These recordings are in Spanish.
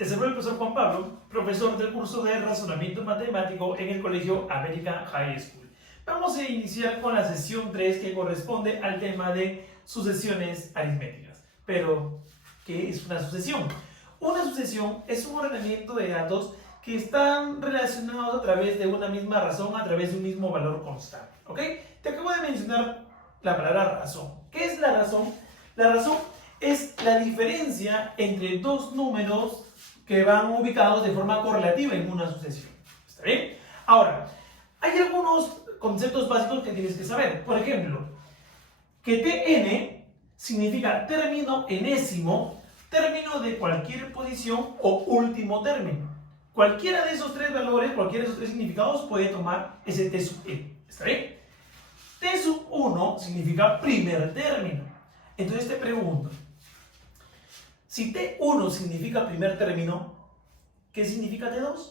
Te saluda el profesor Juan Pablo, profesor del curso de razonamiento matemático en el colegio American High School. Vamos a iniciar con la sesión 3 que corresponde al tema de sucesiones aritméticas. Pero, ¿qué es una sucesión? Una sucesión es un ordenamiento de datos que están relacionados a través de una misma razón, a través de un mismo valor constante. ¿Ok? Te acabo de mencionar la palabra razón. ¿Qué es la razón? La razón es la diferencia entre dos números que van ubicados de forma correlativa en una sucesión. ¿Está bien? Ahora, hay algunos conceptos básicos que tienes que saber. Por ejemplo, que Tn significa término enésimo, término de cualquier posición o último término. Cualquiera de esos tres valores, cualquiera de esos tres significados puede tomar ese T sub n. ¿Está bien? T sub 1 significa primer término. Entonces te pregunto, si T1 significa primer término, ¿qué significa T2?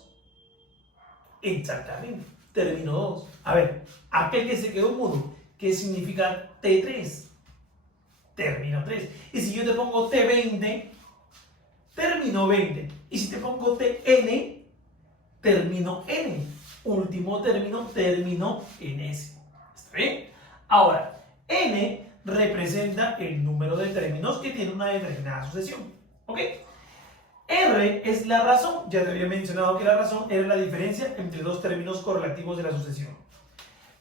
Exactamente, término 2. A ver, aquel que se quedó mudo, ¿qué significa T3? Término 3. Y si yo te pongo T20, término 20. Y si te pongo Tn, término n. Último término, término enésimo. ¿Está bien? Ahora, n representa el número de términos que tiene una determinada sucesión. ¿Ok? R es la razón. Ya te había mencionado que la razón era la diferencia entre dos términos correlativos de la sucesión.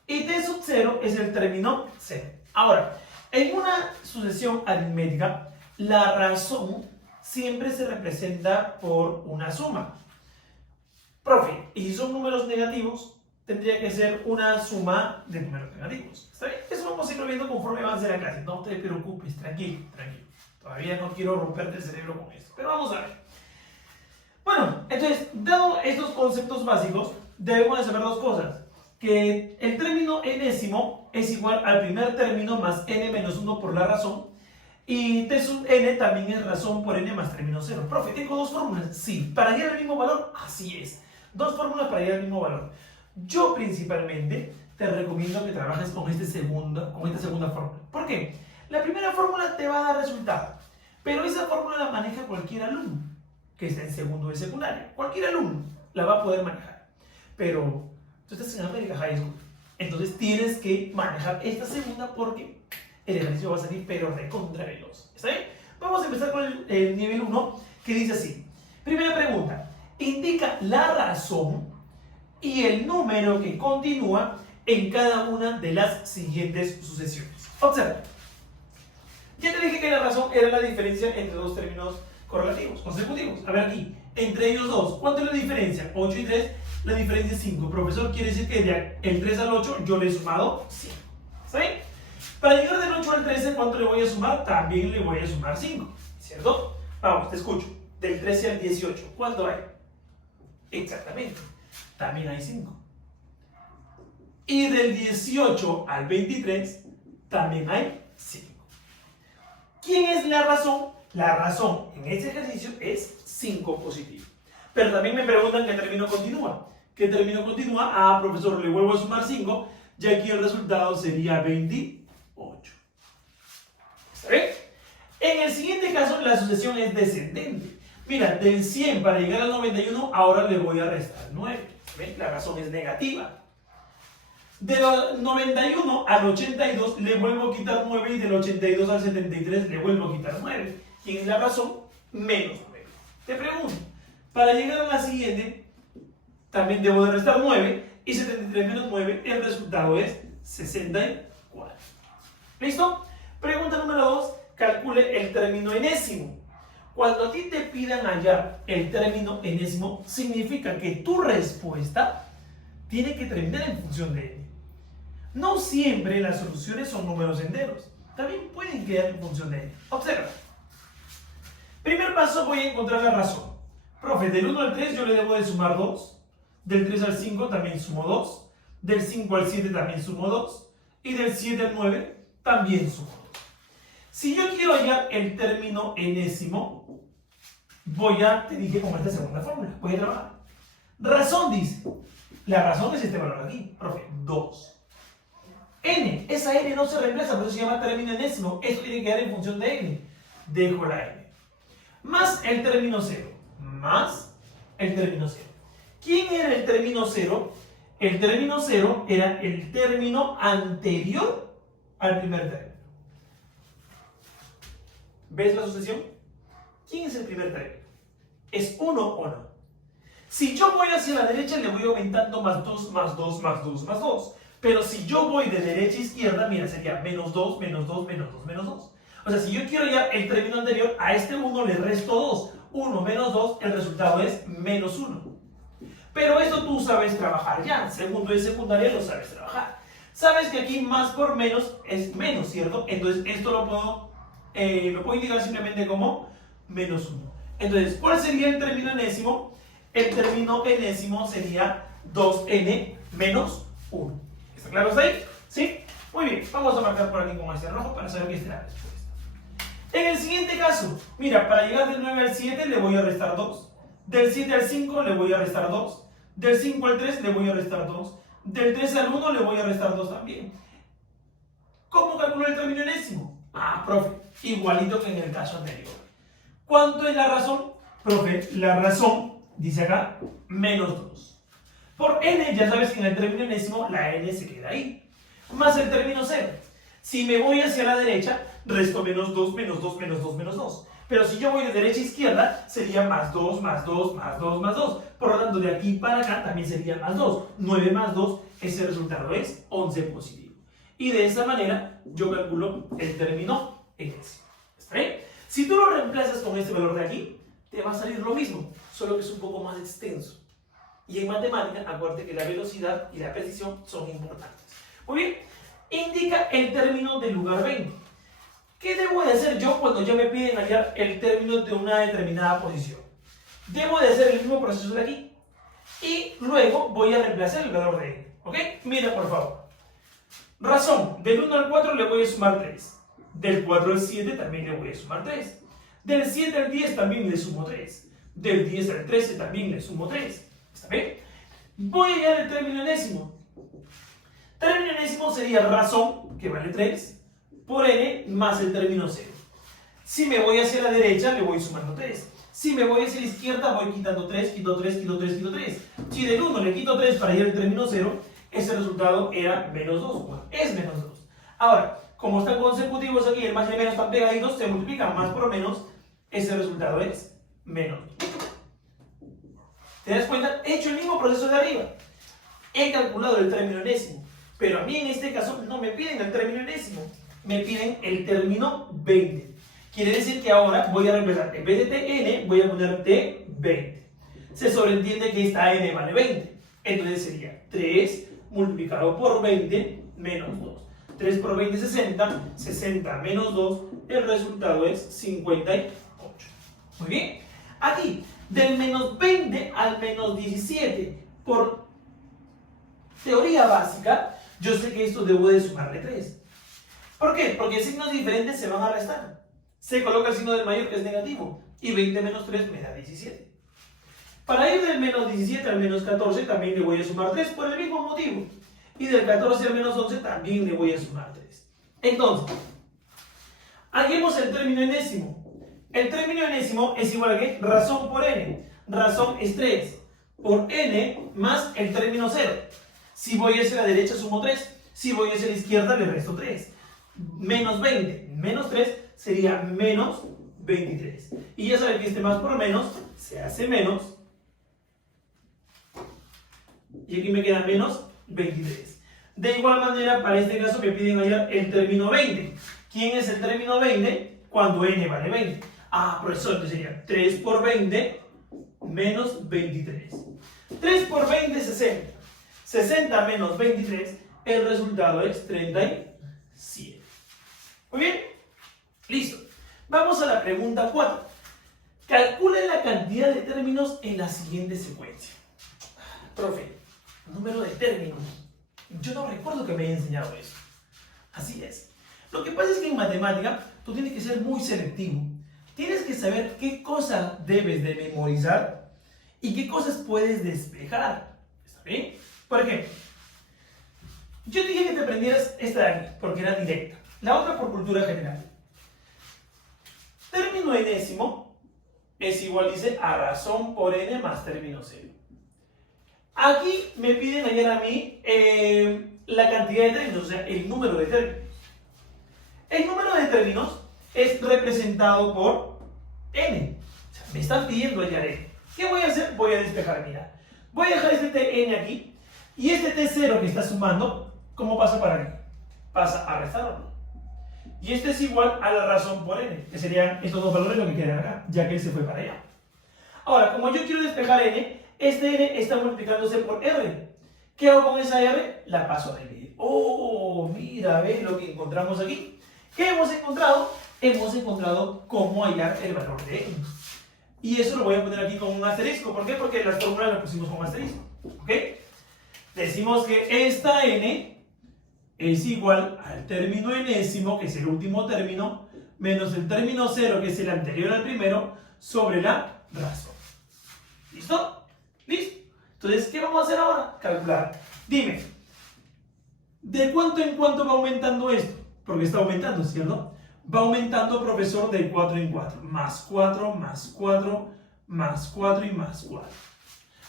Y T sub 0 es el término 0. Ahora, en una sucesión aritmética, la razón siempre se representa por una suma. Profe, y si son números negativos, tendría que ser una suma de números negativos. ¿Está bien? Eso vamos a irlo viendo conforme avance la clase. No te preocupes, tranquilo, tranquilo. Todavía no quiero romperte el cerebro con esto, pero vamos a ver. Bueno, entonces, dado estos conceptos básicos, debemos de saber dos cosas. Que el término enésimo es igual al primer término más n menos 1 por la razón. Y T sub n también es razón por n más término 0. Profe, ¿tengo dos fórmulas? Sí. ¿Para llegar al mismo valor? Así es. Dos fórmulas para llegar al mismo valor. Yo principalmente te recomiendo que trabajes con esta segunda fórmula. ¿Por qué? La primera fórmula te va a dar resultado, pero esa fórmula la maneja cualquier alumno que está en segundo de secundaria. Cualquier alumno la va a poder manejar. Pero tú estás en American High School, entonces tienes que manejar esta segunda porque el ejercicio va a salir pero recontra veloz. ¿Está bien? Vamos a empezar con el nivel 1 que dice así. Primera pregunta. Indica la razón y el número que continúa en cada una de las siguientes sucesiones. Observa. Ya te dije que la razón era la diferencia entre dos términos correlativos, consecutivos. A ver aquí, entre ellos dos, ¿cuánto es la diferencia? 8 y 3, la diferencia es 5. Profesor, quiere decir que del 3 al 8 yo le he sumado 5. ¿Está bien? Para llegar del 8 al 13, ¿cuánto le voy a sumar? También le voy a sumar 5. ¿Cierto? Vamos, te escucho. Del 13 al 18, ¿cuánto hay? Exactamente. También hay 5. Y del 18 al 23, también hay 5. ¿Quién es la razón? La razón en este ejercicio es 5 positivo. Pero también me preguntan qué término continúa. ¿Qué término continúa? Ah, profesor, le vuelvo a sumar 5, ya aquí el resultado sería 28. ¿Está bien? En el siguiente caso, la sucesión es descendente. Mira, del 100 para llegar al 91, ahora le voy a restar 9. ¿Ven? La razón es negativa. Del 91 al 82 le vuelvo a quitar 9 y del 82 al 73 le vuelvo a quitar 9. ¿Quién es la razón? Menos 9. Te pregunto, para llegar a la siguiente, también debo de restar 9 y 73 menos 9, el resultado es 64. ¿Listo? Pregunta número 2, calcule el término enésimo. Cuando a ti te pidan hallar el término enésimo, significa que tu respuesta tiene que terminar en función de n. No siempre las soluciones son números enteros. También pueden quedar en función de n. Observa. Primer paso, voy a encontrar la razón. Profe, del 1 al 3 yo le debo de sumar 2. Del 3 al 5 también sumo 2. Del 5 al 7 también sumo 2. Y del 7 al 9 también sumo 2. Si yo quiero hallar el término enésimo, te dije como esta segunda fórmula. Voy a trabajar. Razón dice. La razón es este valor aquí, profe, 2. N, esa N no se reemplaza, por eso se llama término enésimo. Esto tiene que quedar en función de N. Dejo la N. Más el término 0, más el término cero. ¿Quién era el término cero? El término cero era el término anterior al primer término. ¿Ves la sucesión? ¿Quién es el primer término? ¿Es 1 o no? Si yo voy hacia la derecha, le voy aumentando más 2, más 2, más 2, más 2. Pero si yo voy de derecha a izquierda, mira, sería menos 2, menos 2, menos 2, menos 2. O sea, si yo quiero hallar el término anterior, a este 1 le resto 2. 1 menos 2, el resultado es menos 1. Pero esto tú sabes trabajar ya. Segundo de secundaria lo sabes trabajar. Sabes que aquí más por menos es menos, ¿cierto? Entonces esto lo puedo indicar simplemente como menos 1. Entonces, ¿cuál sería el término enésimo? El término enésimo sería 2n menos 1. ¿Está claro hasta ahí? ¿Sí? Muy bien, vamos a marcar por aquí con este rojo para saber que esta es la respuesta. En el siguiente caso, mira, para llegar del 9 al 7 le voy a restar 2. Del 7 al 5 le voy a restar 2. Del 5 al 3 le voy a restar 2. Del 3 al 1 le voy a restar 2 también. ¿Cómo calculo el término enésimo? Ah, profe, igualito que en el caso anterior. ¿Cuánto es la razón? Profe, la razón, dice acá, menos 2. Por n, ya sabes que en el término enésimo la n se queda ahí. Más el término 0. Si me voy hacia la derecha, resto menos 2, menos 2, menos 2, menos 2. Pero si yo voy de derecha a izquierda, sería más 2, más 2, más 2, más 2. Por lo tanto, de aquí para acá también sería más 2. 9 más 2, ese resultado es 11 positivo. Y de esa manera, yo calculo el término enésimo. ¿Está bien? Si tú lo reemplazas con este valor de aquí, te va a salir lo mismo, solo que es un poco más extenso. Y en matemática, acuérdate que la velocidad y la precisión son importantes. Muy bien, indica el término del lugar 20. ¿Qué debo de hacer yo cuando ya me piden hallar el término de una determinada posición? Debo de hacer el mismo proceso de aquí. Y luego voy a reemplazar el valor de n. ¿Ok? Mira, por favor. Razón, del 1 al 4 le voy a sumar 3. Del 4 al 7 también le voy a sumar 3. Del 7 al 10 también le sumo 3. Del 10 al 13 también le sumo 3. ¿Está bien? Voy a hallar el término enésimo. Término enésimo sería razón, que vale 3, por n más el término 0. Si me voy hacia la derecha, le voy sumando 3. Si me voy hacia la izquierda, voy quitando 3, quito 3, quito 3, quito 3. Si del 1 le quito 3 para hallar el término 0, ese resultado era menos 2. Bueno, es menos 2. Ahora, como están consecutivos aquí, el más y el menos están pegaditos, se multiplican más por menos, ese resultado es menos 2. ¿Te das cuenta? He hecho el mismo proceso de arriba. He calculado el término enésimo. Pero a mí en este caso no me piden el término enésimo. Me piden el término 20. Quiere decir que ahora voy a reemplazar, en vez de tn, voy a poner t20. Se sobreentiende que esta n vale 20. Entonces sería 3 multiplicado por 20 menos 2. 3 por 20 es 60. 60 menos 2. El resultado es 58. Muy bien. Aquí, del menos 20 al menos 17. Por teoría básica, yo sé que esto debo de sumarle 3. ¿Por qué? Porque signos diferentes se van a restar. Se coloca el signo del mayor que es negativo. Y 20 menos 3 me da 17. Para ir del menos 17 al menos 14 también le voy a sumar 3 por el mismo motivo. Y del 14 al menos 11 también le voy a sumar 3. Entonces, hallemos el término enésimo. El término enésimo es igual a ¿qué? Razón por n. Razón es 3 por n más el término 0. Si voy hacia la derecha sumo 3. Si voy hacia la izquierda le resto 3. Menos 20 menos 3 sería menos 23. Y ya saben que este más por menos se hace menos. Y aquí me queda menos 23. De igual manera, para este caso me piden hallar el término 20. ¿Quién es el término 20? Cuando n vale 20. Ah, profesor, entonces sería 3 por 20 menos 23. 3 por 20 es 60. 60 menos 23, el resultado es 37. Muy bien, listo. Vamos a la pregunta 4. Calcule la cantidad de términos en la siguiente secuencia. Profe, número de términos. Yo no recuerdo que me haya enseñado eso. Así es. Lo que pasa es que en matemática tú tienes que ser muy selectivo. Tienes que saber qué cosas debes de memorizar y qué cosas puedes despejar. ¿Está bien? Por ejemplo, yo te dije que te aprendieras esta de aquí, porque era directa. La otra por cultura general. Término enésimo es igual, dice, a razón por n más término 0. Aquí me piden hallar a mí la cantidad de términos, o sea, el número de términos. El número de términos es representado por n. O sea, me están pidiendo hallar n. ¿Qué voy a hacer? Voy a despejar, mira. Voy a dejar este tn aquí y este t0 que está sumando, ¿cómo pasa para aquí? Pasa a restarlo. Y este es igual a la razón por n, que serían estos dos valores lo que quedan acá, ya que él se fue para allá. Ahora, como yo quiero despejar n, este n está multiplicándose por r. ¿Qué hago con esa r? La paso a dividir. ¡Oh! Mira, ¿ves lo que encontramos aquí? ¿Qué hemos encontrado? Hemos encontrado cómo hallar el valor de n. Y eso lo voy a poner aquí con un asterisco. ¿Por qué? Porque las fórmulas las pusimos con asterisco. ¿Ok? Decimos que esta n es igual al término enésimo, que es el último término, menos el término 0, que es el anterior al primero, sobre la razón. ¿Listo? ¿Listo? Entonces, ¿qué vamos a hacer ahora? Calcular. Dime, ¿de cuánto en cuánto va aumentando esto? Porque está aumentando, ¿cierto? Va aumentando, profesor, de 4 en 4. Más 4, más 4, más 4 y más 4.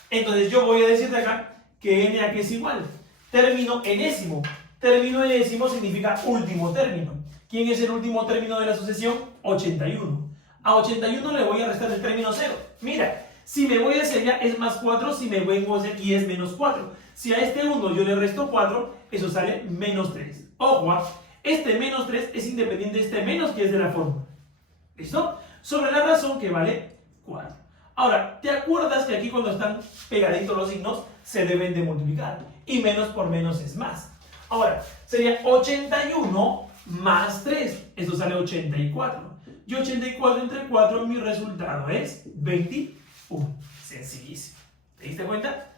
Entonces, yo voy a decir de acá que n aquí es igual. Término enésimo. Término enésimo significa último término. ¿Quién es el último término de la sucesión? 81. A 81 le voy a restar el término 0. Mira, si me voy hacia allá es más 4, si me vengo hacia aquí es menos 4. Si a este 1 yo le resto 4, eso sale menos 3. Ojo, este menos 3 es independiente de este menos que es de la fórmula. ¿Listo? Sobre la razón que vale 4. Ahora, ¿te acuerdas que aquí cuando están pegaditos los signos se deben de multiplicar? Y menos por menos es más. Ahora, sería 81 más 3. Esto sale 84. Y 84 entre 4, mi resultado es 21. Sencillísimo. ¿Te diste cuenta?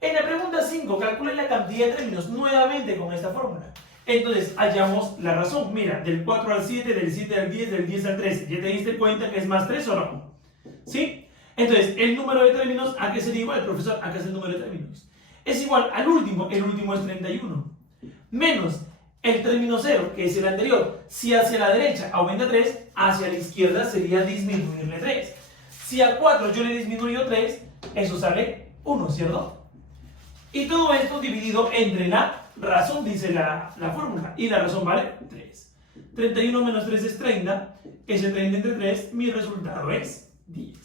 En la pregunta 5, calcula la cantidad de términos nuevamente con esta fórmula. Entonces, hallamos la razón. Mira, del 4 al 7, del 7 al 10, del 10 al 13. ¿Ya te diste cuenta que es más 3 o no? ¿Sí? Entonces, el número de términos, ¿a qué sería igual, profesor? Acá es el número de términos. Es igual al último. El último es 31. Menos el término 0, que es el anterior. Si hacia la derecha aumenta 3, hacia la izquierda sería disminuirle 3. Si a 4 yo le disminuyo 3, eso sale 1, ¿cierto? Y todo esto dividido entre la razón, dice la fórmula. Y la razón vale 3. 31 menos 3 es 30. Ese 30 entre 3, mi resultado es 10.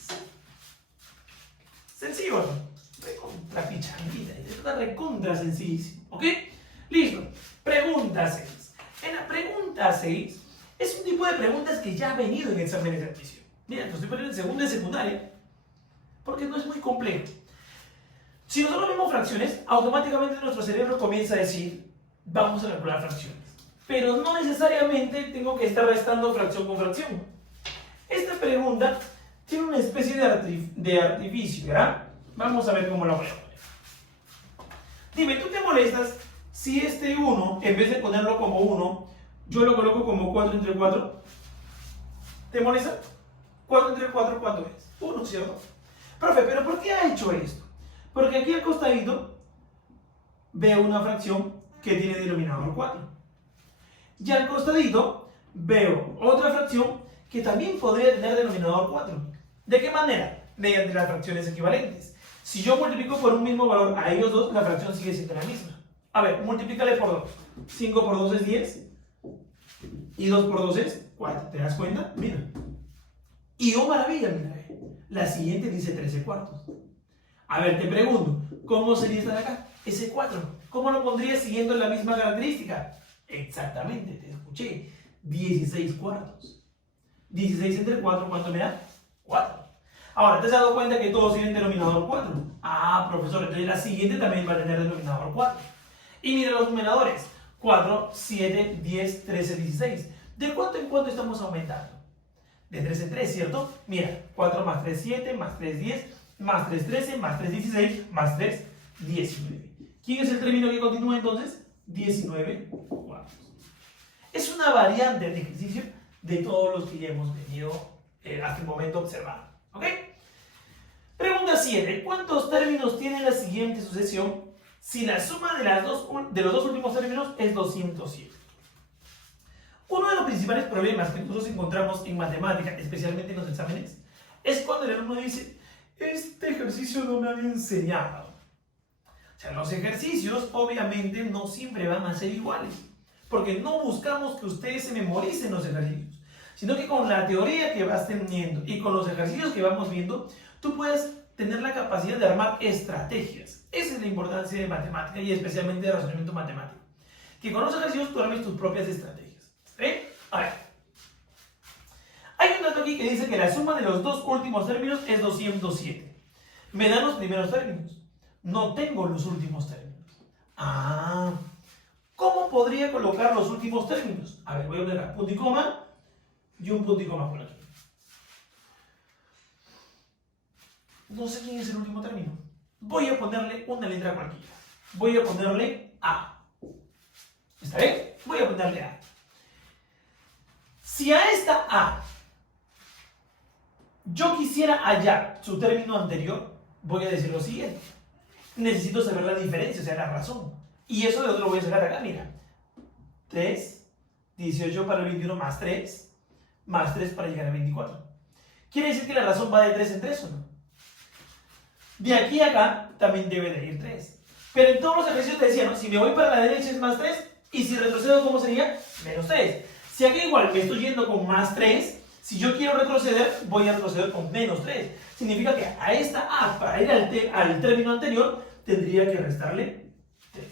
Sencillo, ¿no? Recontra pichanguita. Esto es recontra sencillísimo. ¿Ok? Listo. Pregunta 6. En la pregunta 6 es un tipo de preguntas que ya ha venido en exámenes de admisión. Mira, lo estoy poniendo en segundo de secundaria porque no es muy complejo. Si nosotros vemos fracciones, automáticamente nuestro cerebro comienza a decir, vamos a calcular fracciones. Pero no necesariamente tengo que estar restando fracción con fracción. Esta pregunta tiene una especie de artificio, ¿verdad? Vamos a ver cómo lo voy a poner. Dime, ¿tú te molestas si este 1, en vez de ponerlo como 1, yo lo coloco como 4 entre 4? ¿Te molesta? 4 entre 4, ¿cuánto es? 1, ¿cierto? Profe, ¿pero por qué ha hecho esto? Porque aquí al costadito veo una fracción que tiene denominador 4. Y al costadito veo otra fracción que también podría tener denominador 4. ¿De qué manera? Mediante las fracciones equivalentes. Si yo multiplico por un mismo valor a ellos dos, la fracción sigue siendo la misma. A ver, multiplícale por 2. 5 por 2 es 10. Y 2 por 2 es 4. ¿Te das cuenta? Mira. Y oh maravilla, mira. La siguiente dice 13 cuartos. A ver, te pregunto, ¿cómo sería esta de acá? Ese 4. ¿Cómo lo pondrías siguiendo la misma característica? Exactamente, te escuché. 16 cuartos. 16 entre 4, ¿cuánto me da? 4. Ahora, ¿te has dado cuenta que todos tienen denominador 4? Ah, profesor, entonces la siguiente también va a tener denominador 4. Y mira los numeradores. 4, 7, 10, 13, 16. ¿De cuánto en cuánto estamos aumentando? De 3 en 3, ¿cierto? Mira, 4 más 3, 7, más 3, 10, más 3, 13, más 3, 16, más 3, 19. ¿Quién es el término que continúa entonces? 19 cuartos. Es una variante de ejercicio de todos los que ya hemos venido hasta el momento observando. ¿Ok? Pregunta 7. ¿Cuántos términos tiene la siguiente sucesión si la suma de los dos últimos términos es 207? Uno de los principales problemas que nosotros encontramos en matemática, especialmente en los exámenes, es cuando el alumno dice, este ejercicio no me han enseñado. O sea, los ejercicios obviamente no siempre van a ser iguales, porque no buscamos que ustedes se memoricen los ejercicios, sino que con la teoría que vas teniendo y con los ejercicios que vamos viendo, tú puedes tener la capacidad de armar estrategias. Esa es la importancia de matemática y especialmente de razonamiento matemático. Que con los ejercicios tú armes tus propias estrategias. A ver. Hay un dato aquí que dice que la suma de los dos últimos términos es 207. Me dan los primeros términos. No tengo los últimos términos. ¿Cómo podría colocar los últimos términos? A ver, voy a poner acá punto y coma y un punto y coma por aquí. No sé quién es el último término. Voy a ponerle una letra cualquiera. Voy a ponerle A. ¿Está bien? Voy a ponerle A. Si a esta A yo quisiera hallar su término anterior, voy a decir lo siguiente. Necesito saber la diferencia, o sea, la razón. Y eso lo voy a sacar acá, mira. 3, 18 para el 21 más 3 para llegar a 24. ¿Quiere decir que la razón va de 3 en 3 o no? De aquí a acá también debe de ir 3. Pero en todos los ejercicios te decía, ¿no? Si me voy para la derecha es más 3 y si retrocedo, ¿cómo sería? Menos 3. Si aquí igual me estoy yendo con más 3, si yo quiero retroceder, voy a retroceder con menos 3. Significa que a esta A, para ir al término anterior, tendría que restarle 3.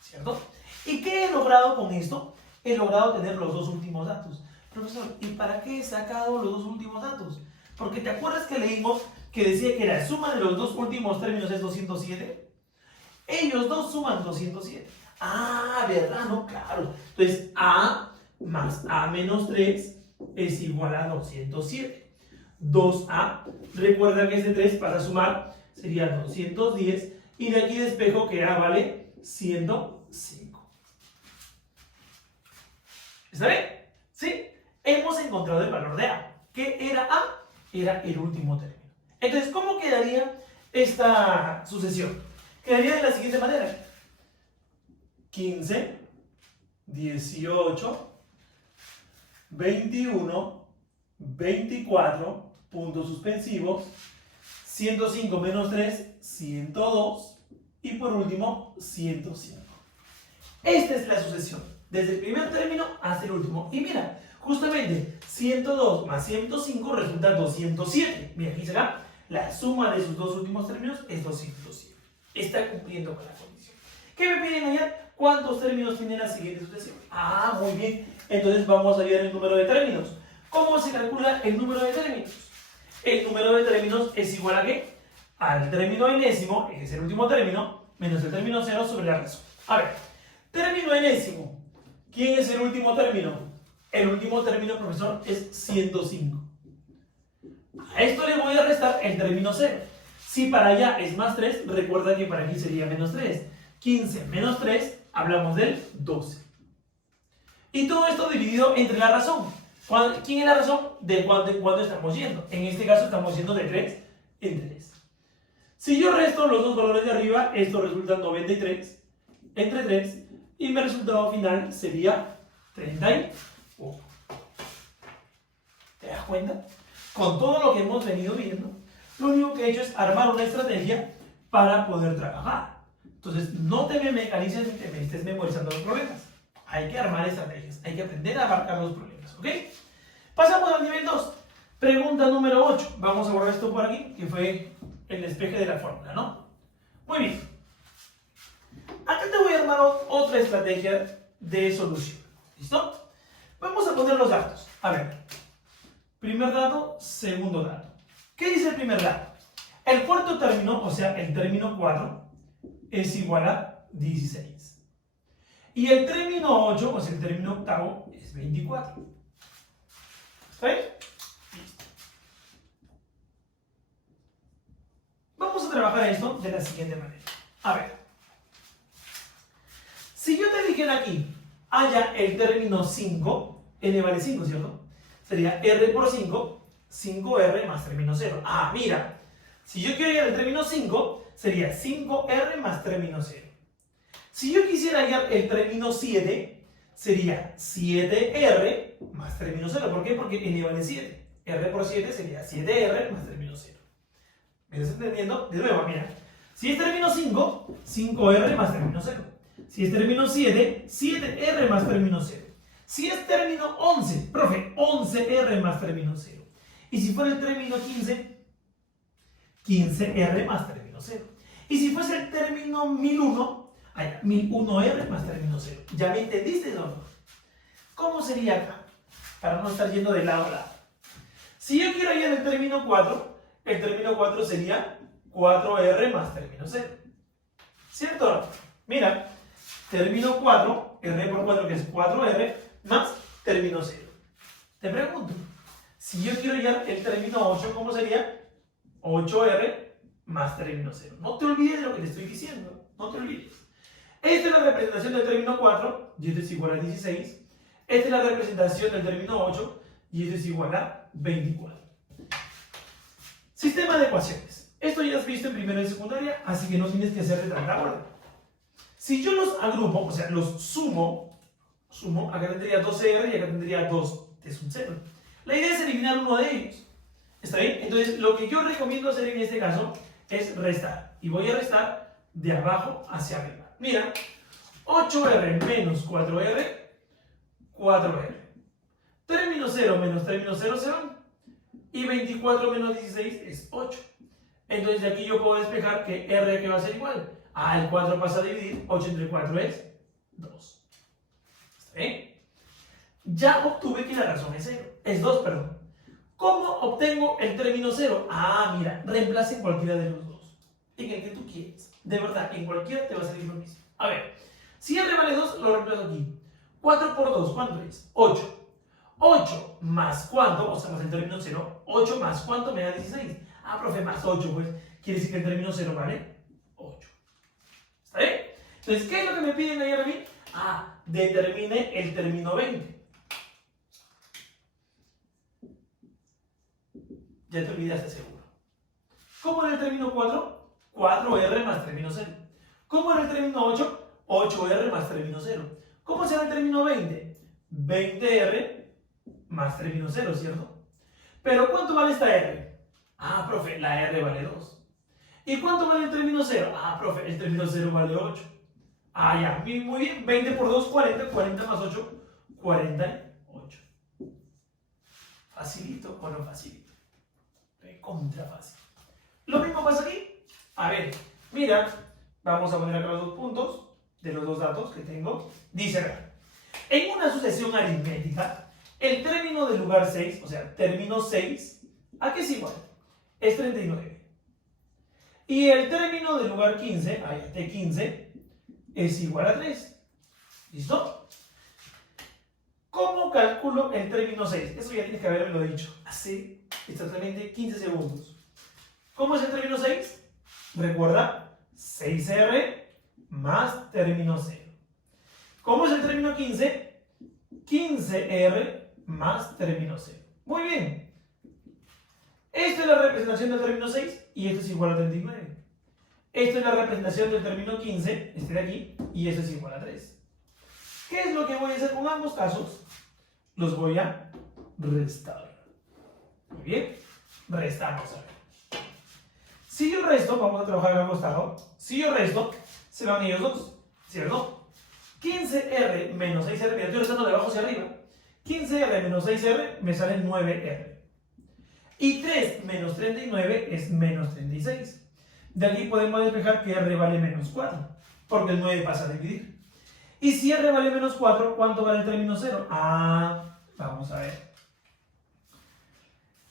¿Cierto? ¿Y qué he logrado con esto? He logrado tener los dos últimos datos. Profesor, ¿y para qué he sacado los dos últimos datos? Porque ¿te acuerdas que leímos que decía que la suma de los dos últimos términos es 207? Ellos dos suman 207. ¿Verdad? No, claro. Entonces, A más A menos 3 es igual a 207. 2A, recuerda que este 3 para sumar sería 210 y de aquí despejo que A vale 105. ¿Está bien? ¿Sí? Hemos encontrado el valor de A. ¿Qué era A? Era el último término. Entonces, ¿cómo quedaría esta sucesión? Quedaría de la siguiente manera. 15, 18, 21, 24, puntos suspensivos, 105 menos 3, 102 y por último 105. Esta es la sucesión, desde el primer término hasta el último. Y mira, justamente 102 más 105 resulta 207. Mira, aquí será la suma de sus dos últimos términos es 207. Está cumpliendo con la condición. ¿Qué me piden allá? ¿Cuántos términos tiene la siguiente sucesión? Muy bien. Entonces vamos a hallar el número de términos. ¿Cómo se calcula el número de términos? El número de términos es igual a ¿qué? Al término enésimo, que es el último término, menos el término 0 sobre la razón. A ver, término enésimo. ¿Quién es el último término? El último término, profesor, es 105. A esto le voy a restar el término 0. Si para allá es más 3, recuerda que para aquí sería menos 3. 15 menos 3, hablamos del 12. Y todo esto dividido entre la razón. ¿Quién es la razón? De cuánto en cuánto estamos yendo. En este caso estamos yendo de 3 en 3. Si yo resto los dos valores de arriba, esto resulta 93 entre 3 y mi resultado final sería 31. ¿Te das cuenta? Con todo lo que hemos venido viendo, lo único que he hecho es armar una estrategia para poder trabajar. Entonces, no te me mecanices ni te me estés memorizando los problemas. Hay que armar estrategias, hay que aprender a abarcar los problemas, ¿ok? Pasamos al nivel 2. Pregunta número 8. Vamos a borrar esto por aquí, que fue el despeje de la fórmula, ¿no? Muy bien. Acá te voy a armar otra estrategia de solución. ¿Listo? Vamos a poner los datos. A ver. Primer dato, segundo dato. ¿Qué dice el primer dato? El cuarto término, o sea, el término 4, es igual a 16. Y el término 8, o sea, el término octavo, es 24. ¿Está bien? Listo. Vamos a trabajar esto de la siguiente manera. A ver. Si yo te dijera aquí, haya el término 5, n vale 5, ¿cierto? Sería r por 5, 5r más término 0. Mira, si yo quiero hallar el término 5, sería 5r más término 0. Si yo quisiera hallar el término 7, sería 7r más término 0. ¿Por qué? Porque n vale 7. R por 7 sería 7R más término 0. ¿Me estás entendiendo? De nuevo, mira. Si es término 5, 5R más término 0. Si es término 7, 7R más término 0. Si es término 11, profe, 11R más término 0. Y si fuera el término 15, 15R más término 0. Y si fuese el término 1001, 1001R más término 0. ¿Ya me entendiste o no? ¿Cómo sería acá? Para no estar yendo de lado a lado. Si yo quiero hallar el término 4, el término 4 sería 4R más término 0. ¿Cierto? Mira, término 4, R por 4 que es 4R, más término 0. Te pregunto, si yo quiero hallar el término 8, ¿cómo sería? 8R más término 0. No te olvides de lo que te estoy diciendo, no te olvides. Esta es la representación del término 4, y esto es igual a 16. Esta es la representación del término 8, y esto es igual a 24. Sistema de ecuaciones. Esto ya has visto en primero y secundaria, así que no tienes que hacerte tanta orden. Si yo los agrupo, o sea, los sumo, acá tendría 12R y acá tendría 2, es un 0. La idea es eliminar uno de ellos. ¿Está bien? Entonces, lo que yo recomiendo hacer en este caso es restar. Y voy a restar de abajo hacia arriba. Mira, 8R menos 4R, 4R. Término 0 menos término 0 se van. Y 24 menos 16 es 8. Entonces, de aquí yo puedo despejar que R que va a ser igual. El 4 pasa a dividir, 8 entre 4 es 2. ¿Está bien? Ya obtuve que la razón es 0. Es 2, perdón. ¿Cómo obtengo el término 0? Mira, reemplaza en cualquiera de los dos. En el que tú quieras. De verdad, en cualquiera te va a salir lo mismo. A ver, si R vale 2, lo reemplazo aquí. 4 por 2, ¿cuánto es? 8. 8 más cuánto, o sea, más el término 0. 8 más cuánto me da 16. Profe, más 8, pues. Quiere decir que el término 0 vale 8. ¿Está bien? Entonces, ¿qué es lo que me piden ayer a mí? Determine el término 20. Ya te olvidaste seguro. ¿Cómo era el término 4? 4R más término 0. ¿Cómo era el término 8? 8R más término 0. ¿Cómo será el término 20? 20R más término 0, ¿cierto? Pero ¿cuánto vale esta R? Profe, la R vale 2. ¿Y cuánto vale el término 0? Profe, el término 0 vale 8. Ya, muy bien. 20 por 2, 40. 40 más 8, 48. ¿Facilito o no facilito? Contra fácil. Lo mismo pasa aquí. A ver, mira, vamos a poner acá los dos puntos de los dos datos que tengo. Dice acá, en una sucesión aritmética, el término del lugar 6, o sea, término 6, ¿a qué es igual? Es 39. Y el término del lugar 15, T15, es igual a 3. ¿Listo? ¿Cómo calculo el término 6? Eso ya tienes que haberme lo dicho hace exactamente 15 segundos. ¿Cómo es el término 6? Recuerda, 6R más término 0. ¿Cómo es el término 15? 15R más término 0. Muy bien. Esta es la representación del término 6 y esto es igual a 39. Esta es la representación del término 15, este de aquí, y esto es igual a 3. ¿Qué es lo que voy a hacer con ambos casos? Los voy a restar. Muy bien, restamos a ver. Si yo resto, vamos a trabajar al costado. Si yo resto, se van ellos dos, ¿cierto? 15R menos 6R, mira, estoy restando de abajo hacia arriba. 15R menos 6R me sale 9R. Y 3 menos 39 es menos 36. De aquí podemos despejar que R vale menos 4, porque el 9 pasa a dividir. Y si R vale menos 4, ¿cuánto vale el término 0? Vamos a ver.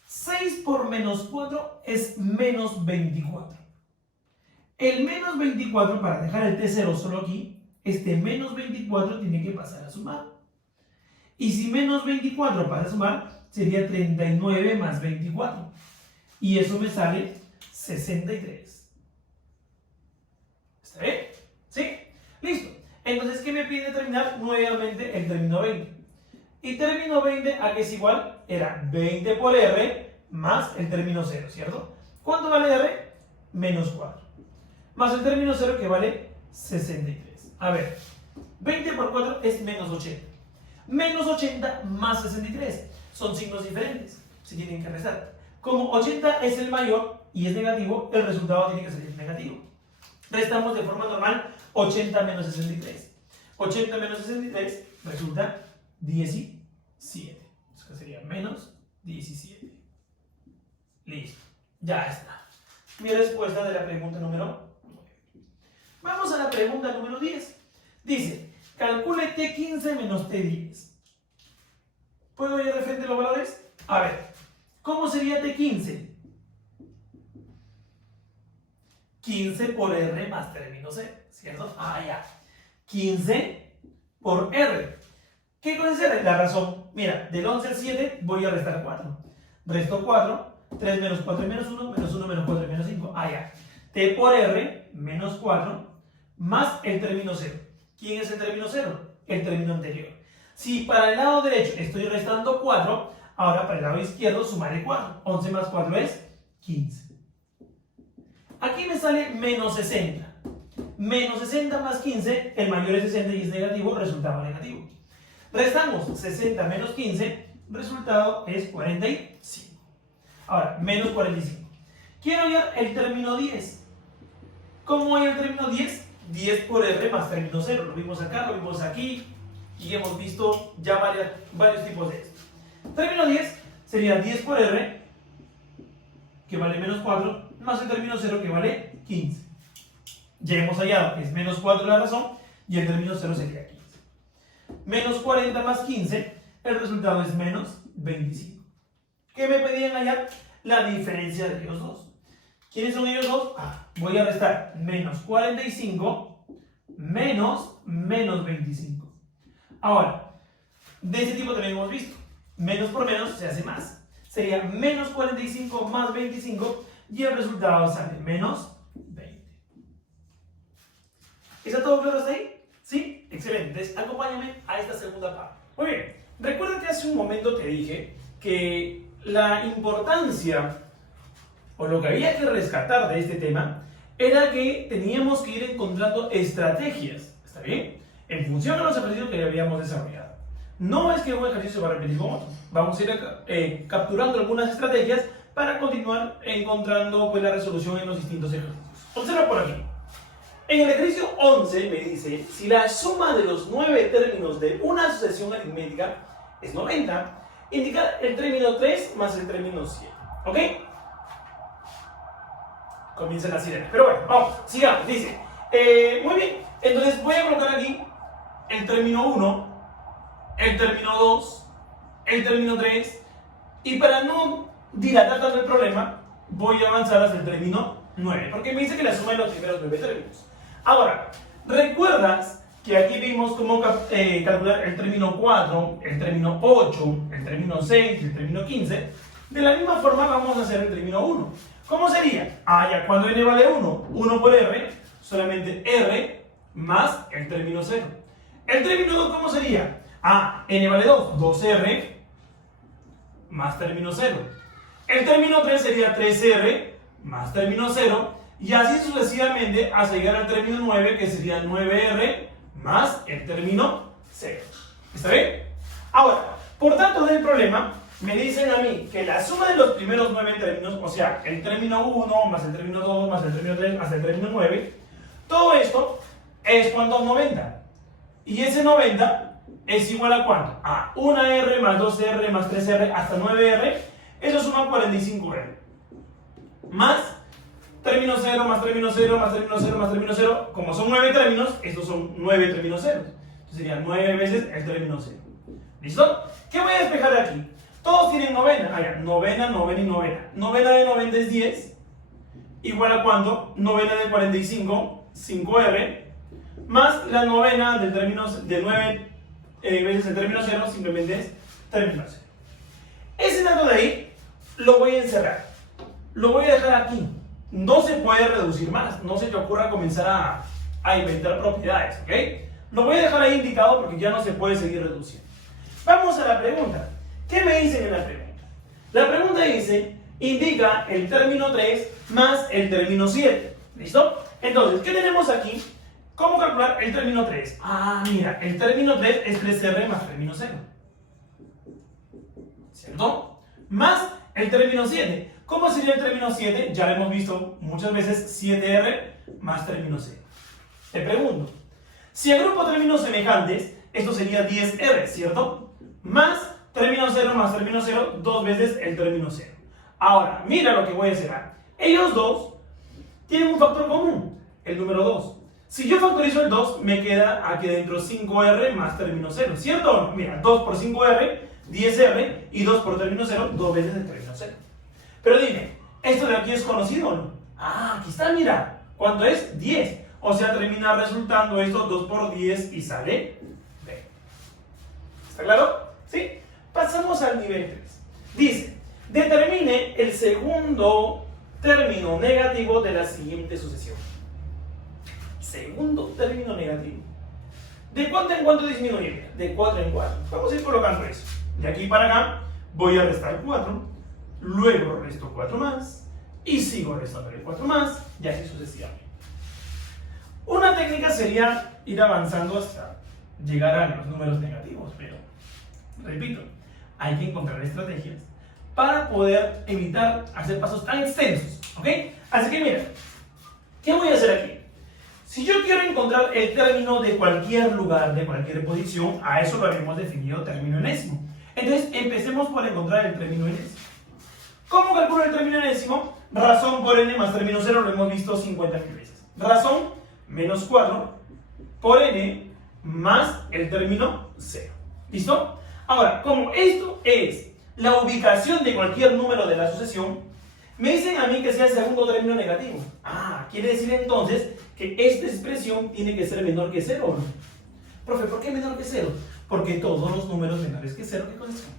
6 por menos 4 es menos 24. El menos 24, para dejar el T0 solo aquí, este menos 24 tiene que pasar a sumar. Y si menos 24 pasa a sumar, sería 39 más 24. Y eso me sale 63. ¿Está bien? ¿Sí? Listo. Entonces, ¿qué me pide determinar nuevamente el término 20? Y término 20, ¿a qué es igual? Era 20 por R más el término 0, ¿cierto? ¿Cuánto vale R? Menos 4. Más el término 0 que vale 63. A ver, 20 por 4 es menos 80. Menos 80 más 63. Son signos diferentes. se tienen que restar. Como 80 es el mayor y es negativo, el resultado tiene que salir negativo. Restamos de forma normal 80 menos 63. 80 menos 63 resulta 17. Eso sería menos 17. Listo. Ya está. Mi respuesta de la pregunta número 9. Vamos a la pregunta número 10. Dice, calcule T15 menos T10. ¿Puedo ir de frente los valores? A ver, ¿cómo sería T15? 15 por R más término C, ¿cierto? Ah, ya. 15 por R. ¿Qué cosa es R? La razón. Mira, del 11 al 7 voy a restar 4. Resto 4, 3 menos 4 y menos 1, menos 1 menos 4 y menos 5. Ah, ya. T por R menos 4 más el término 0. ¿Quién es el término 0? El término anterior. Si para el lado derecho estoy restando 4, ahora para el lado izquierdo sumaré 4. 11 más 4 es 15. Aquí me sale menos 60. Menos 60 más 15, el mayor es 60 y es negativo, resultado negativo. Restamos 60 menos 15, resultado es 45. Ahora, menos 45. Quiero hallar el término 10. ¿Cómo hay el término 10? 10 por R más término 0. Lo vimos acá, lo vimos aquí y hemos visto ya varios tipos de esto. Término 10 sería 10 por R, que vale menos 4, más el término 0 que vale 15. Ya hemos hallado que es menos 4 la razón y el término 0 sería 15. Menos 40 más 15, el resultado es menos 25. ¿Qué me pedían hallar? La diferencia de ellos dos. ¿Quiénes son ellos dos? Voy a restar menos 45 menos 25. Ahora, de ese tipo también hemos visto. Menos por menos se hace más. Sería menos 45 más 25 y el resultado sale menos 20. ¿Está todo claro hasta ahí? ¿Sí? Excelente. Entonces, acompáñame a esta segunda parte. Muy bien. Recuerda que hace un momento te dije que la importancia o lo que había que rescatar de este tema era que teníamos que ir encontrando estrategias, ¿está bien? En función de los ejercicios que habíamos desarrollado. No es que un ejercicio va a repetir con otro. Vamos a ir capturando algunas estrategias para continuar encontrando pues, la resolución en los distintos ejercicios. Observa por aquí. En el ejercicio 11 me dice, si la suma de los 9 términos de una sucesión aritmética es 90, indica el término 3 más el término 7. ¿Ok? Comienza la sirena. Pero bueno, vamos, sigamos. Dice, muy bien, entonces voy a colocar aquí el término 1, el término 2, el término 3, y para no dilatar tanto el problema, voy a avanzar hasta el término 9, porque me dice que la suma de los primeros 9 términos. Ahora, ¿recuerdas que aquí vimos cómo calcular el término 4, el término 8, el término 6 y el término 15? De la misma forma vamos a hacer el término 1. ¿Cómo sería? Ya cuando n vale 1, 1 por r, solamente r más el término 0. El término 2, ¿cómo sería? N vale 2, 2r más término 0. El término 3 sería 3r más término 0. Y así sucesivamente hasta llegar al término 9, que sería 9r más el término 0. ¿Está bien? Ahora, por tanto del problema, me dicen a mí que la suma de los primeros 9 términos, o sea, el término 1 más el término 2 más el término 3 hasta el término 9, todo esto es cuánto 90. Y ese 90 es igual a cuánto? A 1r más 2r más 3r hasta 9r, eso suma 45r. Más término 0 más término 0 más término 0 más término 0, como son 9 términos, estos son 9 términos ceros. Entonces sería 9 veces el término 0. ¿Listo? ¿Qué voy a despejar de aquí? Todos tienen novena. Novena, novena y novena. Novena de 90 es 10. ¿Igual a cuánto? Novena de 45, 5r. Más la novena del término de 9 veces el término 0, simplemente es término 0. Ese dato de ahí lo voy a encerrar. Lo voy a dejar aquí. No se puede reducir más. No se te ocurra comenzar a inventar propiedades, ¿ok? Lo voy a dejar ahí indicado porque ya no se puede seguir reduciendo. Vamos a la pregunta. ¿Qué me dicen en la pregunta? La pregunta dice, indica el término 3 más el término 7. ¿Listo? Entonces, ¿qué tenemos aquí? ¿Cómo calcular el término 3? Mira, el término 3 es 3r más término 0. ¿Cierto? más el término 7. ¿Cómo sería el término 7? Ya lo hemos visto muchas veces, 7R más término 0. Te pregunto, si agrupo términos semejantes, esto sería 10R, ¿cierto? Más término 0 más término 0, dos veces el término 0. Ahora, mira lo que voy a hacer. Ellos dos tienen un factor común, el número 2. Si yo factorizo el 2, me queda aquí dentro 5R más término 0, ¿cierto o no? Mira, 2 por 5R, 10R, y 2 por término 0, dos veces el término 0. Pero dime, ¿esto de aquí es conocido o no? Ah, aquí está, mira. ¿Cuánto es? 10. O sea, termina resultando esto 2 por 10 y sale B. ¿Está claro? ¿Sí? Pasamos al nivel 3. Dice, determine el segundo término negativo de la siguiente sucesión. Segundo término negativo. ¿De cuánto en cuánto disminuye? De 4 en 4. Vamos a ir colocando eso. De aquí para acá voy a restar 4, luego resto 4 más, y sigo restando 4 más, y así sucesivamente. Una técnica sería ir avanzando hasta llegar a los números negativos, pero, repito, hay que encontrar estrategias para poder evitar hacer pasos tan extensos, ¿ok? Así que mira, ¿qué voy a hacer aquí? Si yo quiero encontrar el término de cualquier lugar, de cualquier posición, a eso lo habíamos definido término enésimo. Entonces, empecemos por encontrar el término enésimo. ¿Cómo calculo el término enésimo? Razón por n más término 0, lo hemos visto 50.000 veces. Razón menos 4 por n más el término 0. ¿Listo? Ahora, como esto es la ubicación de cualquier número de la sucesión, me dicen a mí que sea el segundo término negativo. Ah, quiere decir entonces que esta expresión tiene que ser menor que 0, ¿o no? Profe, ¿por qué menor que 0? Porque todos los números menores que 0, ¿qué cosas son?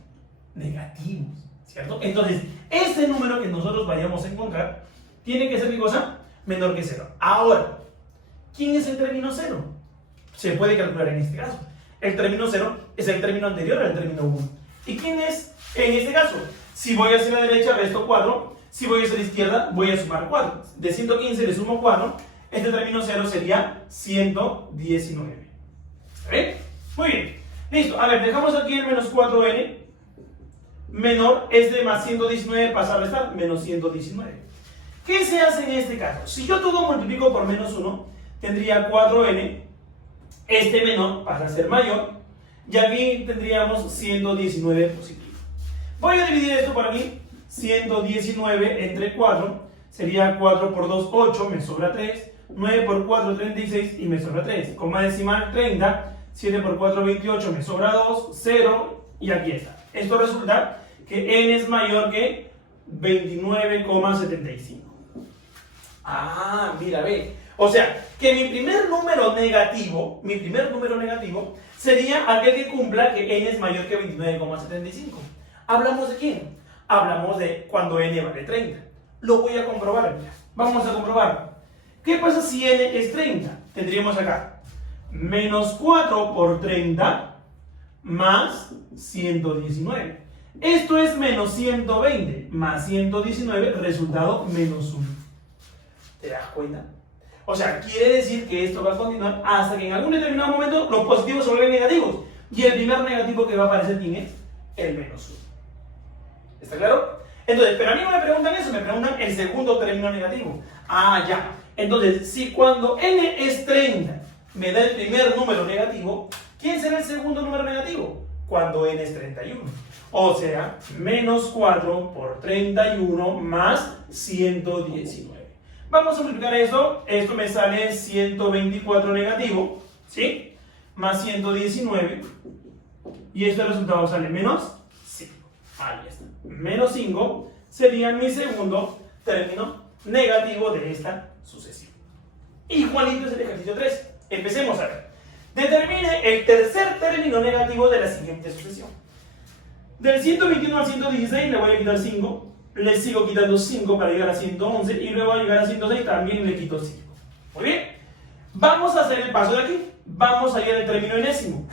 Negativos, ¿cierto? Entonces, este número que nosotros vayamos a encontrar tiene que ser, ¿qué cosa? Menor que 0. Ahora, ¿quién es el término 0? Se puede calcular en este caso. El término 0 es el término anterior al término 1. ¿Y quién es en este caso? Si voy hacia la derecha, resto 4. Si voy hacia la izquierda, voy a sumar 4. De 115 le sumo 4. Este término 0 sería 119. ¿Ve? Muy bien. Listo. A ver, dejamos aquí el menos 4n. Menor, este más 119 pasa a restar, menos 119. ¿Qué se hace en este caso? Si yo todo multiplico por menos 1, tendría 4n. Este menor pasa a ser mayor. Y aquí tendríamos 119 positivo. Voy a dividir esto por aquí. 119 entre 4 sería 4 por 2, 8, me sobra 3. 9 por 4, 36 y me sobra 3. Coma decimal, 30. 7 por 4, 28, me sobra 2, 0 y aquí está. Esto resulta que n es mayor que 29,75. Ah, mira, ve. O sea, que mi primer número negativo sería aquel que cumpla que n es mayor que 29,75. ¿Hablamos de quién? Hablamos de cuando n vale 30. Lo voy a comprobar, mira. Vamos a comprobarlo. ¿Qué pasa si n es 30? Tendríamos acá menos 4 por 30 más 119. Esto es menos 120 más 119, resultado menos 1. ¿Te das cuenta? O sea, quiere decir que esto va a continuar hasta que en algún determinado momento los positivos se vuelven negativos. Y el primer negativo que va a aparecer, ¿quién es? El menos 1. ¿Está claro? Entonces, pero a mí no me preguntan eso, me preguntan el segundo término negativo. Ah, ya. Entonces, si cuando n es 30 me da el primer número negativo, ¿quién será el segundo número negativo? Cuando n es 31. O sea, menos 4 por 31 más 119. Vamos a multiplicar esto. Esto me sale 124 negativo, ¿sí? Más 119. Y este resultado sale menos 5. Ahí está. Menos 5 sería mi segundo término negativo de esta sucesión. Igualito es el ejercicio 3. Empecemos a ver. Determine el tercer término negativo de la siguiente sucesión. Del 121 al 116 le voy a quitar 5. Le sigo quitando 5 para llegar a 111. Y luego a llegar a 106 también le quito 5. Muy bien. Vamos a hacer el paso de aquí. Vamos a ir al término enésimo.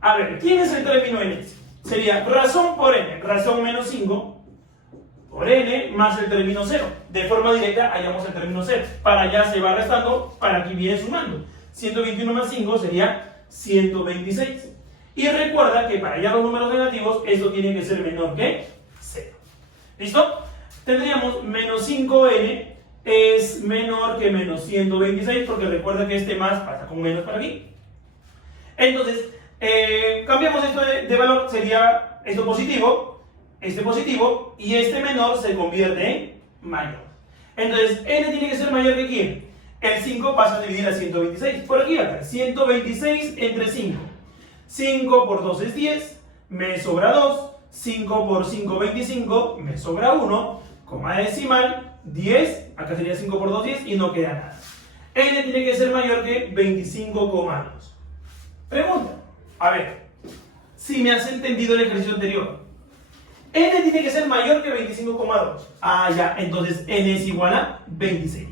A ver, ¿quién es el término enésimo? Sería razón por n, razón menos 5 por n más el término 0. De forma directa hallamos el término 0. Para allá se va restando, para aquí viene sumando. 121 más 5 sería 126. Y recuerda que para hallar los números negativos, esto tiene que ser menor que 0. ¿Listo? Tendríamos menos 5n es menor que menos 126, porque recuerda que este más pasa con menos para aquí. Entonces, cambiamos esto de valor, sería esto positivo, este positivo, y este menor se convierte en mayor. Entonces, n tiene que ser mayor que ¿quién? El 5 pasa a dividir a 126. Por aquí acá, 126 entre 5. 5 por 2 es 10, me sobra 2. 5 por 5, 25, me sobra 1, coma decimal, 10, acá sería 5 por 2, 10, y no queda nada. N tiene que ser mayor que 25,2. Pregunta, a ver, si me has entendido el ejercicio anterior. N tiene que ser mayor que 25,2. Ah, ya, entonces N es igual a 26.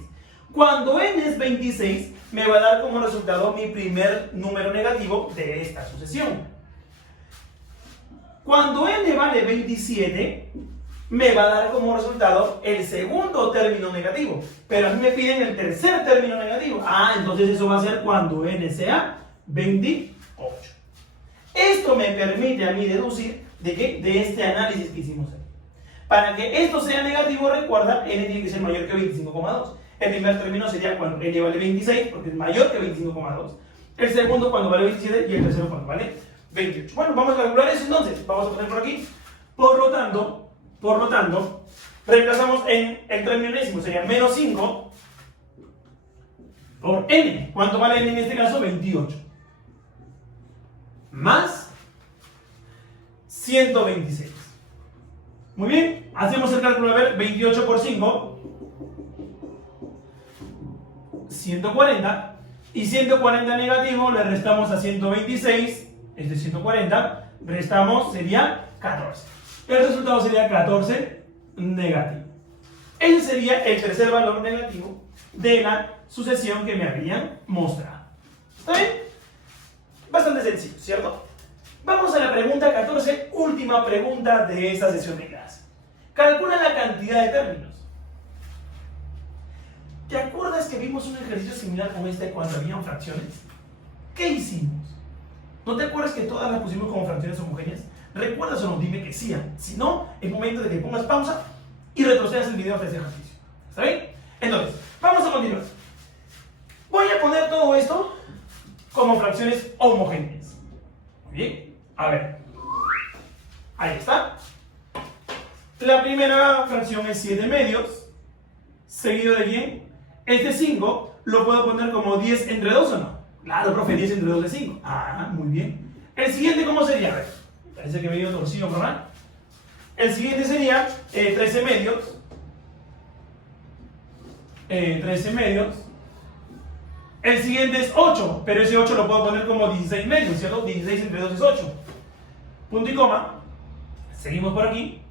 Cuando N es 26, me va a dar como resultado mi primer número negativo de esta sucesión. Cuando n vale 27, me va a dar como resultado el segundo término negativo. Pero a mí me piden el tercer término negativo. Ah, entonces eso va a ser cuando n sea 28. Esto me permite a mí deducir de este análisis que hicimos aquí. Para que esto sea negativo, recuerda, n tiene que ser mayor que 25,2. El primer término sería cuando n vale 26, porque es mayor que 25,2. El segundo cuando vale 27 y el tercero cuando vale 28. Bueno, vamos a calcular eso entonces. Vamos a poner por aquí. Por lo tanto, reemplazamos en el término enésimo. Sería menos 5 por n. ¿Cuánto vale n en este caso? 28. Más 126. Muy bien. Hacemos el cálculo. A ver, 28 por 5. 140. Y 140 negativo le restamos a 126. Es de 140, restamos, sería 14. El resultado sería 14 negativo. Ese sería el tercer valor negativo de la sucesión que me habían mostrado. ¿Está bien? Bastante sencillo, ¿cierto? Vamos a la pregunta 14, última pregunta de esta sesión de clase. Calcula la cantidad de términos. ¿Te acuerdas que vimos un ejercicio similar con este cuando habían fracciones? ¿Qué hicimos? ¿No te acuerdas que todas las pusimos como fracciones homogéneas? ¿Recuerdas o no? Dime que sí. Si no, es momento de que pongas pausa y retrocedas el video hasta ese ejercicio. ¿Está bien? Entonces, vamos a continuar. Voy a poner todo esto como fracciones homogéneas. Muy bien. A ver. Ahí está. La primera fracción es 7 medios. ¿Seguido de quién? Este 5 lo puedo poner como 10 entre 2 o no. Claro, profe, 10 entre 2 es 5. Ah, muy bien. El siguiente, ¿cómo sería? A ver, parece que me dio torcido, ¿verdad? El siguiente sería 13 medios. 13 medios. El siguiente es 8, pero ese 8 lo puedo poner como 16 medios, ¿cierto? 16 entre 2 es 8. Punto y coma. Seguimos por aquí.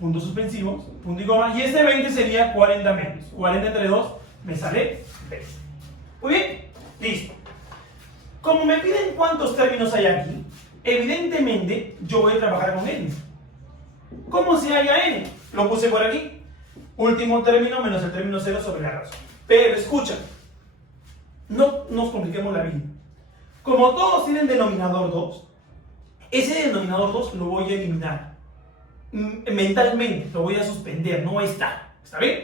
Puntos suspensivos. Punto y coma. Y este 20 sería 40 medios. 40 entre 2 me sale 20. Muy bien. Listo. Como me piden cuántos términos hay aquí, evidentemente yo voy a trabajar con n. ¿Cómo se halla n? Lo puse por aquí. Último término menos el término 0 sobre la razón. Pero escucha, no nos compliquemos la vida. Como todos tienen denominador 2, ese denominador 2 lo voy a eliminar. Mentalmente, lo voy a suspender, no está. ¿Está bien?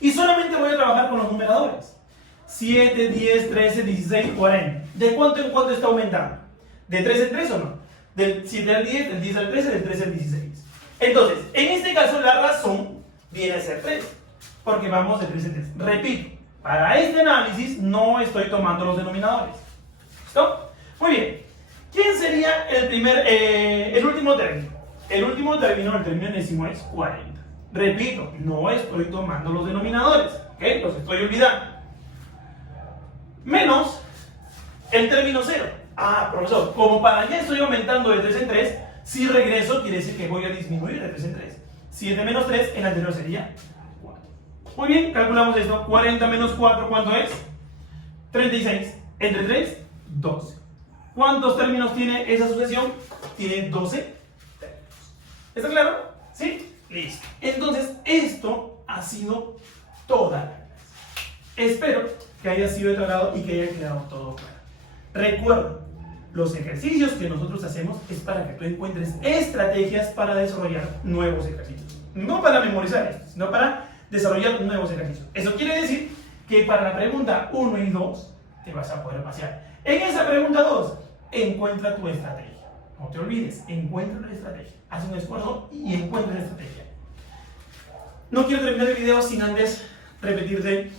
Y solamente voy a trabajar con los numeradores. 7, 10, 13, 16, 40. ¿De cuánto en cuánto está aumentando? ¿De 3 en 3 o no? Del 7 al 10, del 10 al 13, del 13 al 16. Entonces, en este caso la razón viene a ser 3, porque vamos de 3 en 3. Repito, para este análisis no estoy tomando los denominadores. ¿Listo? Muy bien. ¿Quién sería el último término? El último término, el término enésimo es 40. Repito, no estoy tomando los denominadores, ¿ok? Los estoy olvidando. Menos el término 0. Ah, profesor, como para allá estoy aumentando de 3 en 3, si regreso quiere decir que voy a disminuir de 3 en 3. 7 menos 3, el anterior sería 4. Muy bien, calculamos esto. 40 menos 4, ¿cuánto es? 36. Entre 3, 12. ¿Cuántos términos tiene esa sucesión? Tiene 12 términos. ¿Está claro? ¿Sí? Listo. Entonces, esto ha sido toda la clase. Espero que haya sido de tu agrado y que haya quedado todo claro. Recuerda, los ejercicios que nosotros hacemos es para que tú encuentres estrategias para desarrollar nuevos ejercicios. no para memorizar esto, sino para desarrollar nuevos ejercicios. Eso quiere decir que para la pregunta 1 y 2 te vas a poder pasear. En esa pregunta 2, encuentra tu estrategia. No te olvides, encuentra una estrategia. Haz un esfuerzo y encuentra una estrategia. No quiero terminar el video sin antes repetirte,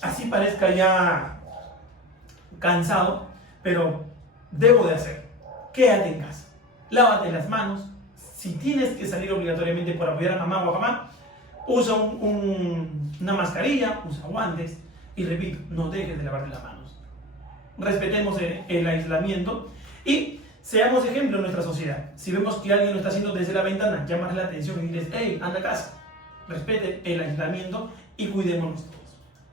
así parezca ya cansado, pero debo de hacer. Quédate en casa, lávate las manos. Si tienes que salir obligatoriamente por apoyar a mamá o a papá, usa una mascarilla, usa guantes y repito, no dejes de lavarte las manos. Respetemos el aislamiento y seamos ejemplo en nuestra sociedad. Si vemos que alguien lo está haciendo desde la ventana, llamarle la atención y diles, hey, anda a casa. Respete el aislamiento y cuidémonos todos.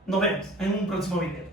Nos vemos en un próximo video.